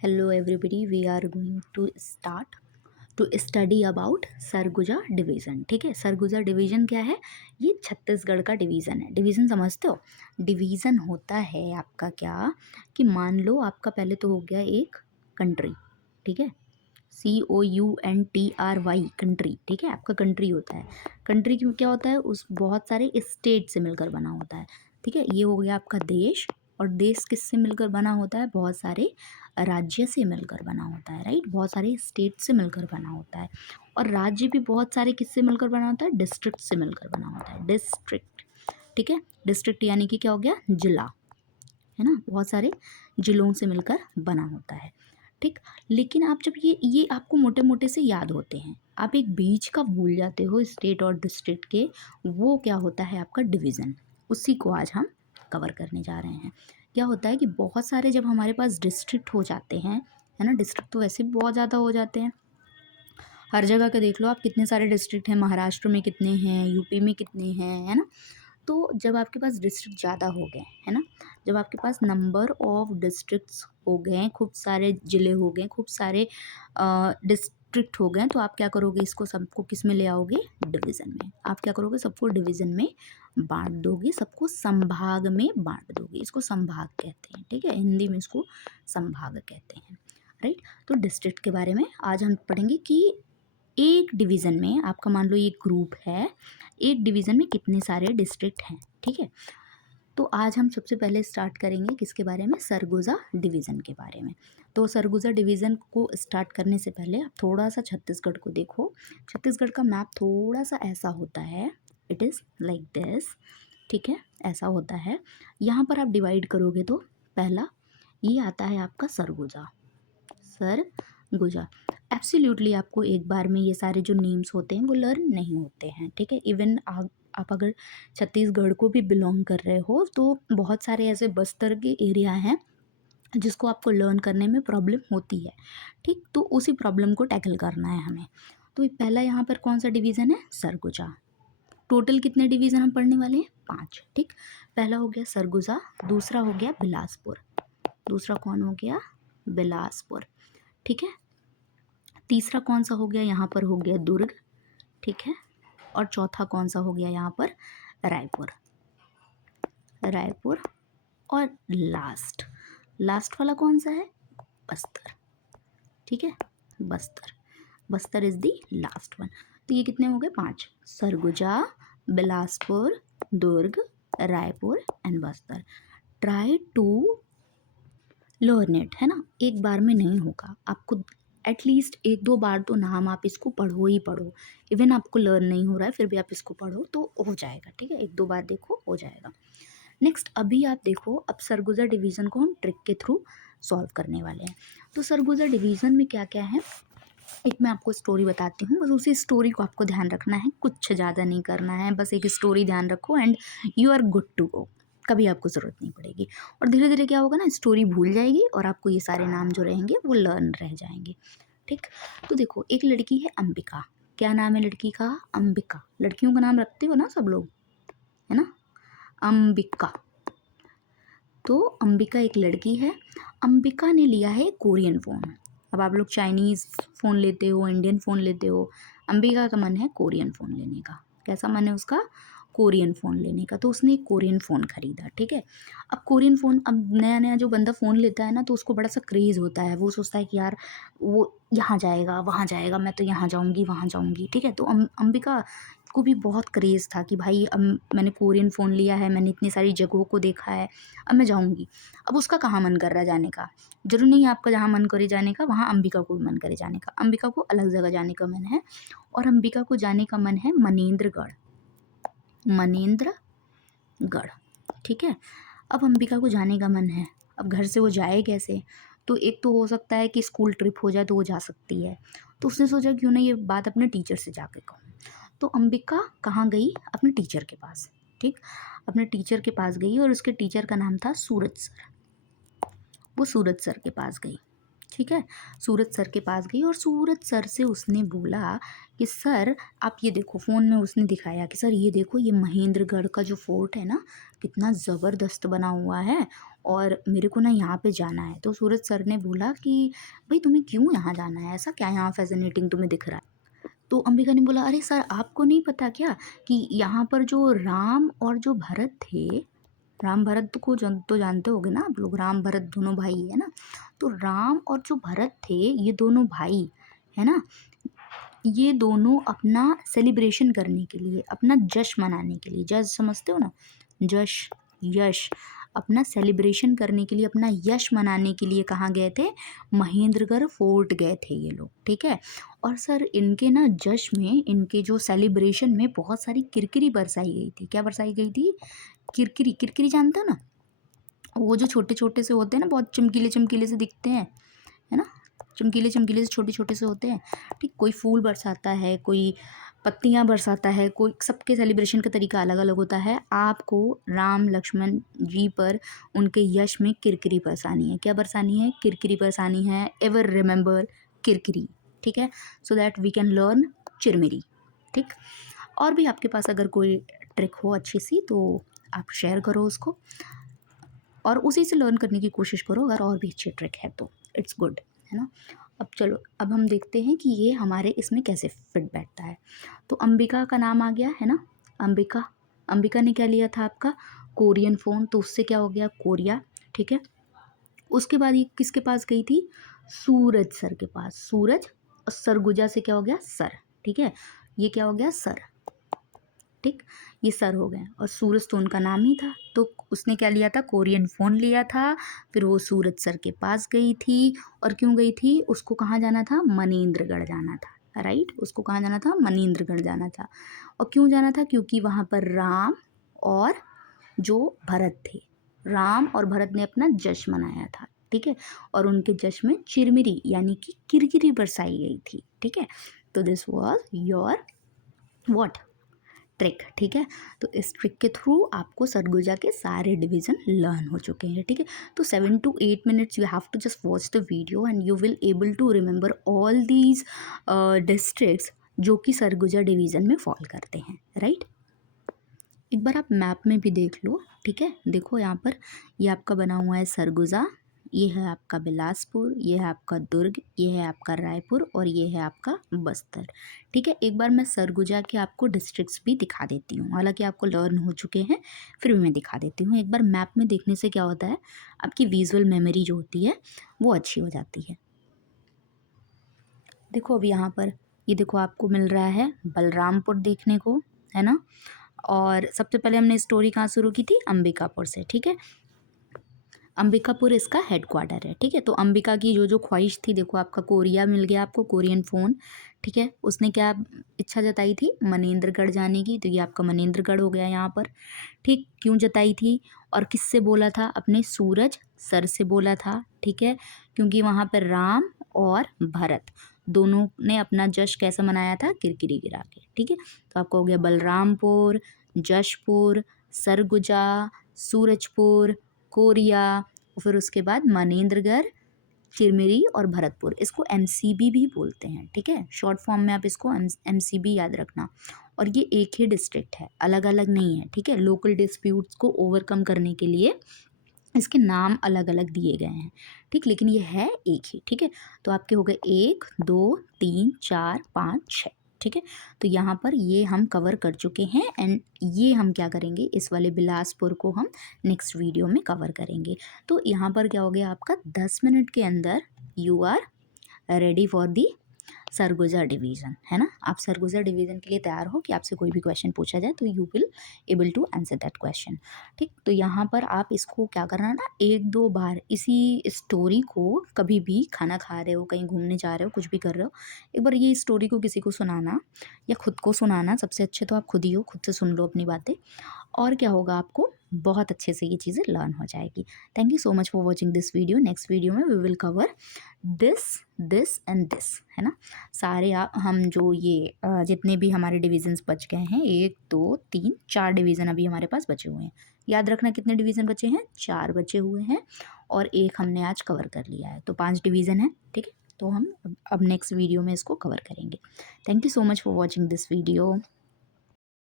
Hello everybody, we are going to start to study about Surguja division. ठीक है, Surguja division क्या है? ये छत्तीसगढ़ का डिवीज़न है। डिवीज़न समझते हो? डिवीज़न होता है आपका क्या कि मान लो आपका पहले तो हो गया एक कंट्री, ठीक है, COUNTRY कंट्री, ठीक है, आपका कंट्री होता है। कंट्री क्यों क्या होता है? उस बहुत सारे स्टेट से मिलकर बना होता है, ठीक है। ये हो गया आपका देश, और देश किससे मिलकर बना होता है? बहुत सारे राज्य से मिलकर बना होता है, राइट। बहुत सारे स्टेट से मिलकर बना होता है, और राज्य भी बहुत सारे किससे मिलकर बना होता है? डिस्ट्रिक्ट से मिलकर बना होता है, डिस्ट्रिक्ट, ठीक है। डिस्ट्रिक्ट यानी कि क्या हो गया? जिला, है ना, बहुत सारे जिलों से मिलकर बना होता है, ठीक। लेकिन आप जब ये आपको मोटे मोटे से याद होते हैं, आप एक बीच का भूल जाते हो स्टेट और डिस्ट्रिक्ट के, वो क्या होता है? आपका डिवीज़न। उसी को आज हम कवर करने जा रहे हैं। क्या होता है कि बहुत सारे जब हमारे पास डिस्ट्रिक्ट हो जाते हैं, है ना, डिस्ट्रिक्ट तो वैसे भी बहुत ज़्यादा हो जाते हैं, हर जगह का देख लो आप कितने सारे डिस्ट्रिक्ट हैं, महाराष्ट्र में कितने हैं, यूपी में कितने हैं, है ना। तो जब आपके पास डिस्ट्रिक्ट ज़्यादा हो गए, है ना, जब आपके पास नंबर ऑफ डिस्ट्रिक्ट्स हो गए, खूब सारे ज़िले हो गए, खूब सारे डिस्ट्रिक्ट हो गए, तो आप क्या करोगे? इसको सबको किस में ले आओगे? डिवीज़न में। आप क्या करोगे? सबको डिवीज़न में बाँट दोगे, सबको संभाग में बाँट दोगे। इसको संभाग कहते हैं, ठीक है, हिंदी में इसको संभाग कहते हैं, राइट। तो डिस्ट्रिक्ट के बारे में आज हम पढ़ेंगे कि एक डिवीज़न में आपका मान लो ये ग्रुप है, एक डिवीज़न में कितने सारे डिस्ट्रिक्ट हैं, ठीक है। तो आज हम सबसे पहले स्टार्ट करेंगे किसके बारे में? सरगुजा डिवीज़न के बारे में। तो सरगुजा डिवीज़न को स्टार्ट करने से पहले आप थोड़ा सा छत्तीसगढ़ को देखो। छत्तीसगढ़ का मैप थोड़ा सा ऐसा होता है, इट इज़ लाइक दिस, ठीक है, ऐसा होता है। यहाँ पर आप डिवाइड करोगे तो पहला ये आता है आपका सरगुजा, सरगुजा। एब्सोल्युटली आपको एक बार में ये सारे जो नेम्स होते हैं वो लर्न नहीं होते हैं, ठीक है। इवन आप अगर छत्तीसगढ़ को भी बिलोंग कर रहे हो तो बहुत सारे ऐसे बस्तर के एरिया हैं जिसको आपको लर्न करने में प्रॉब्लम होती है, ठीक। तो उसी प्रॉब्लम को टैकल करना है हमें। तो पहला यहाँ पर कौन सा डिवीज़न है? सरगुजा। टोटल कितने डिवीज़न हम पढ़ने वाले हैं? 5, ठीक। पहला हो गया सरगुजा, दूसरा हो गया बिलासपुर, दूसरा कौन हो गया? बिलासपुर, ठीक है। तीसरा कौन सा हो गया? यहाँ पर हो गया दुर्ग, ठीक है। और चौथा कौन सा हो गया यहाँ पर? रायपुर, रायपुर। और लास्ट, लास्ट वाला कौन सा है? बस्तर, ठीक है, Bastar. Bastar is the last one. तो ये कितने हो गए? 5। Surguja, Bilaspur, Durg, Raipur and Bastar. Try to learn it, है ना। एक बार में नहीं होगा, आपको एटलीस्ट 1-2 बार तो नाम आप इसको पढ़ो ही पढ़ो। इवन आपको लर्न नहीं हो रहा है फिर भी आप इसको पढ़ो तो हो जाएगा, ठीक है। 1-2 बार देखो, हो जाएगा। नेक्स्ट अभी आप देखो, अब सरगुजा डिवीज़न को हम ट्रिक के थ्रू सॉल्व करने वाले हैं। तो सरगुजा डिवीज़न में क्या क्या है, एक मैं आपको स्टोरी बताती हूँ, बस उसी स्टोरी को आपको ध्यान रखना है, कुछ ज़्यादा नहीं करना है, बस एक स्टोरी ध्यान रखो and you are good to go. कभी आपको ज़रूरत नहीं पड़ेगी, और धीरे धीरे क्या होगा ना, स्टोरी भूल जाएगी और आपको ये सारे नाम जो रहेंगे वो लर्न रह जाएंगे, ठीक। तो देखो, एक लड़की है अंबिका। क्या नाम है लड़की का? अंबिका। लड़कियों का नाम रखते हो ना सब लोग, है ना, अंबिका। तो अंबिका एक लड़की है। अंबिका ने लिया है कोरियन फ़ोन। अब आप लोग चाइनीज़ फ़ोन लेते हो, इंडियन फ़ोन लेते हो, अंबिका का मन है कोरियन फ़ोन लेने का। कैसा मन है उसका? कोरियन फ़ोन लेने का। तो उसने एक कोरियन फ़ोन खरीदा, ठीक है। अब कोरियन फ़ोन, अब नया नया जो बंदा फ़ोन लेता है ना तो उसको बड़ा सा क्रेज़ होता है, वो सोचता है कि यार वो यहाँ जाएगा, वहाँ जाएगा, मैं तो यहाँ जाऊँगी, वहाँ जाऊँगी, ठीक है। तो अंबिका को भी बहुत क्रेज़ था कि भाई अब मैंने कोरियन फ़ोन लिया है, मैंने इतनी सारी जगहों को देखा है, अब मैं जाऊँगी। अब उसका कहाँ मन कर रहा है जाने का? ज़रूरी नहीं है आपका जहाँ मन करे जाने का वहाँ अंबिका को भी मन करे जाने का। अंबिका को अलग जगह जाने का मन है, और अंबिका को जाने का मन है मनेंद्रगढ़, मनेंद्रगढ़, ठीक है। अब अंबिका को जाने का मन है, अब घर से वो जाए कैसे? तो एक तो हो सकता है कि स्कूल ट्रिप हो जाए तो वो जा सकती है। तो उसने सोचा क्यों ना ये बात अपने टीचर से जाके कहूँ। तो अंबिका कहाँ गई? अपने टीचर के पास, ठीक। अपने टीचर के पास गई और उसके टीचर का नाम था सूरज सर। वो सूरज सर के पास गई, ठीक है। सूरज सर के पास गई और सूरज सर से उसने बोला कि सर आप ये देखो, फ़ोन में उसने दिखाया कि सर ये देखो, ये महेंद्रगढ़ का जो फोर्ट है ना, कितना ज़बरदस्त बना हुआ है और मेरे को ना यहाँ पे जाना है। तो सूरज सर ने बोला कि भाई तुम्हें क्यों यहाँ जाना है, ऐसा क्या यहाँ फैसिनेटिंग तुम्हें दिख रहा है? तो अंबिका ने बोला, अरे सर आपको नहीं पता क्या कि यहाँ पर जो राम और जो भरत थे, राम भरत को तो जानते होगे ना आप लोग, राम भरत दोनों भाई है ना। तो राम और जो भरत थे, ये दोनों भाई है ना, ये दोनों अपना सेलिब्रेशन करने के लिए, अपना जश्न मनाने के लिए, जश्न समझते हो ना, जश्न यश, अपना सेलिब्रेशन करने के लिए, अपना यश मनाने के लिए कहाँ गए थे? महेंद्रगढ़ फोर्ट गए थे ये लोग, ठीक है। और सर इनके ना जश्न में, इनके जो सेलिब्रेशन में बहुत सारी किरकिरी बरसाई गई थी। क्या बरसाई गई थी? किरकिरी। किरकिरी जानते हो ना, वो जो छोटे छोटे से होते हैं ना, बहुत चमकीले चमकीले से दिखते हैं, है ना, चमकीले चमकीले से छोटे छोटे से होते हैं, ठीक। कोई फूल बरसाता है, कोई पत्तियां बरसाता है, कोई, सबके सेलिब्रेशन का तरीका अलग अलग होता है। आपको राम लक्ष्मण जी पर उनके यश में किरकिरी बरसानी है। क्या बरसानी है? किरकिरी बरसानी है। एवर रिमेंबर किरकिरी, ठीक है, so that we can learn Chirmiri, ठीक। और भी आपके पास अगर कोई ट्रिक हो अच्छी सी तो आप शेयर करो उसको, और उसी से लर्न करने की कोशिश करो। अगर और भी अच्छी ट्रिक है तो इट्स गुड, है ना। अब चलो, अब हम देखते हैं कि ये हमारे इसमें कैसे फिट बैठता है। तो अंबिका का नाम आ गया है ना, अंबिका। अंबिका ने क्या लिया था आपका? कोरियन फ़ोन, तो उससे क्या हो गया? कोरिया, ठीक है। उसके बाद ये किसके पास गई थी? सूरज सर के पास। सूरज और सरगुजा से क्या हो गया? सर, ठीक है। ये क्या हो गया? सर, ठीक। ये सर हो गए, और सूरज तो उनका नाम ही था, तो उसने क्या लिया था? कोरियन फ़ोन लिया था। फिर वो सूरज सर के पास गई थी, और क्यों गई थी? उसको कहाँ जाना था? मनेंद्रगढ़ जाना था, राइट। उसको कहाँ जाना था? मनेंद्रगढ़ जाना था। और क्यों जाना था? क्योंकि वहाँ पर राम और जो भरत थे, राम और भरत ने अपना जश्न मनाया था, ठीक है। और उनके जश्न में चिरमिरी यानी कि किरकिरी बरसाई गई थी, ठीक है। तो this was your what? Trick, ठीक है। तो इस ट्रिक के थ्रू आपको सरगुजा के सारे डिवीज़न लर्न हो चुके हैं, ठीक है। तो 7 to 8 minutes you have to just watch the video and you will able to remember all these districts जो कि सरगुजा डिवीज़न में फॉल करते हैं, राइट। एक बार आप मैप में भी देख लो, ठीक है। देखो यहाँ पर ये आपका बना हुआ है सरगुजा, ये है आपका बिलासपुर, ये है आपका दुर्ग, ये है आपका रायपुर, और ये है आपका बस्तर, ठीक है। एक बार मैं सरगुजा के आपको डिस्ट्रिक्ट्स भी दिखा देती हूँ, हालांकि आपको लर्न हो चुके हैं, फिर भी मैं दिखा देती हूँ। एक बार मैप में देखने से क्या होता है, आपकी विजुअल मेमोरी जो होती है वो अच्छी हो जाती है। देखो अब यहाँ पर ये देखो, आपको मिल रहा है बलरामपुर देखने को, है ना। और सबसे पहले हमने स्टोरी कहाँ शुरू की थी? अंबिकापुर से, ठीक है। अंबिकापुर इसका हेडक्वार्टर है, ठीक है। तो अंबिका की जो जो ख्वाहिश थी, देखो आपका कोरिया मिल गया, आपको कोरियन फ़ोन, ठीक है। उसने क्या इच्छा जताई थी? मनेंद्रगढ़ जाने की, तो ये आपका मनेंद्रगढ़ हो गया यहाँ पर, ठीक। क्यों जताई थी और किससे बोला था? अपने सूरज सर से बोला था, ठीक है। क्योंकि वहाँ पर राम और भरत दोनों ने अपना जश्न कैसे मनाया था? किरकिरी गिरा के, ठीक है। तो आपका हो गया बलरामपुर, जशपुर, सरगुजा, सूरजपुर, कोरिया, फिर उसके बाद मनेंद्रगढ़, चिरमिरी और भरतपुर। इसको एमसीबी भी बोलते हैं, ठीक है। शॉर्ट फॉर्म में आप इसको एमसीबी याद रखना। और ये एक ही डिस्ट्रिक्ट है, अलग अलग नहीं है, ठीक है। लोकल डिस्प्यूट्स को ओवरकम करने के लिए इसके नाम अलग अलग दिए गए हैं, ठीक, लेकिन ये है एक ही, ठीक है। तो आपके हो गए 1 2 3 4 5 6, ठीक है। तो यहाँ पर ये हम कवर कर चुके हैं, एंड ये हम क्या करेंगे, इस वाले बिलासपुर को हम नेक्स्ट वीडियो में कवर करेंगे। तो यहाँ पर क्या हो गया आपका, 10 मिनट के अंदर you are ready for the Surguja division, है ना। आप सरगुजा डिवीज़न के लिए तैयार हो कि आपसे कोई भी क्वेश्चन पूछा जाए तो you will able to answer that question, ठीक। तो यहाँ पर आप इसको क्या करना ना, 1-2 बार इसी स्टोरी को, कभी भी खाना खा रहे हो, कहीं घूमने जा रहे हो, कुछ भी कर रहे हो, एक बार ये स्टोरी को किसी को सुनाना या खुद को सुनाना। सबसे अच्छे तो आप खुद ही हो, खुद से सुन लो अपनी बातें। और क्या होगा आपको, बहुत अच्छे से ये चीज़ें लर्न हो जाएगी। Thank you so much for watching this video. Next video में we will cover this, this and this, है ना? सारे हम जो ये जितने भी हमारे डिविजन्स बच गए हैं, 1, 2, 3, 4 डिवीज़न अभी हमारे पास बचे हुए हैं। याद रखना कितने डिवीज़न बचे हैं? 4 बचे हुए हैं और 1 हमने आज कवर कर लिया है, तो 5 डिवीज़न है, ठीक है? तो हम अब नेक्स्ट वीडियो में इसको कवर करेंगे। Thank you so much for watching this video.